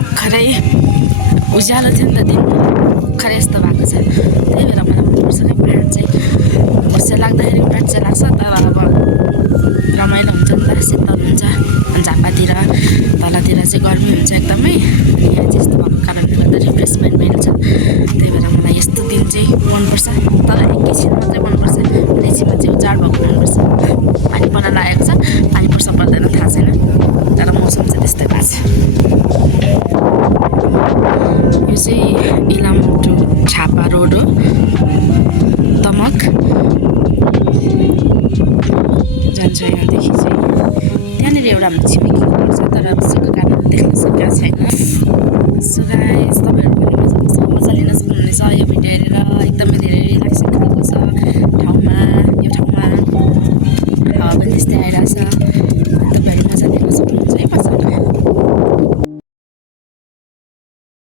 भर्खरै उज्यालो थियो नि त दिन भर्खरै यस्तो भएको छ त्यही भएर मलाई मनपर्छ क्या पहाड चाहिँ वर्षा लाग्दाखेरि डर चाहिँ लाग्छ तर अब रमाइलो हुन्छ नि त शीतल हुन्छ झापातिर तलतिर चाहिँ गर्मी हुन्छ एकदमै यहाँ चाहिँ यस्तो भएको कारणले गर्दा रिफ्रेसमेन्ट मिल्छ त्यही भएर मलाई यस्तो दिन चाहिँ मनपर्छ तर एकैछिन मात्रै मनपर्छ एकैछिनमा चाहिँ जाड भएको मनपर्छ पानी पर्न लागेको छ पानी पर्छ पर्दैन थाहा छैन तर मौसम चाहिँ त्यस्तै भएको छ यो चाहिँ इलाम टु झापा रोड हो दमक जान्छ यहाँदेखि चाहिँ त्यहाँनिर एउटा हाम्रो छिमेकीको घर छ तर सुको कारणले देख्न सकेको छैन सो गाइस तपाईँहरू पनि मजा लिन सक्नुहुनेछ यो भिडियो हेरेर